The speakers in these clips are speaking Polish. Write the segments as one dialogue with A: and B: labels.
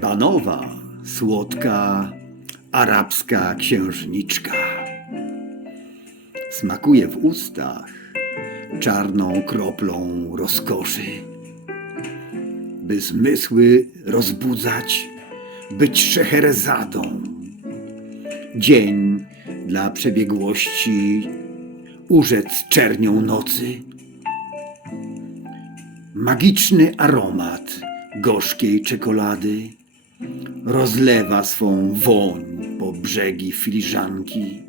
A: panowa, słodka arabska księżniczka. Smakuje w ustach czarną kroplą rozkoszy. By zmysły rozbudzać, być szeherezadą. Dzień dla przebiegłości urzec czernią nocy. Magiczny aromat gorzkiej czekolady rozlewa swą woń po brzegi filiżanki.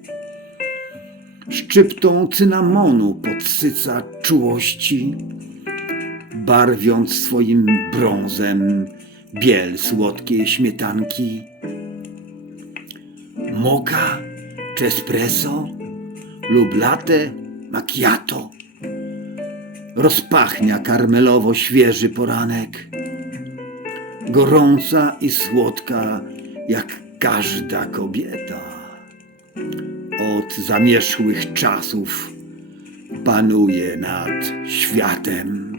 A: Szczyptą cynamonu podsyca czułości, barwiąc swoim brązem biel słodkiej śmietanki. Moka czy espresso lub latte macchiato rozpachnia karmelowo świeży poranek. Gorąca i słodka jak każda kobieta. Od zamierzchłych czasów panuje nad światem.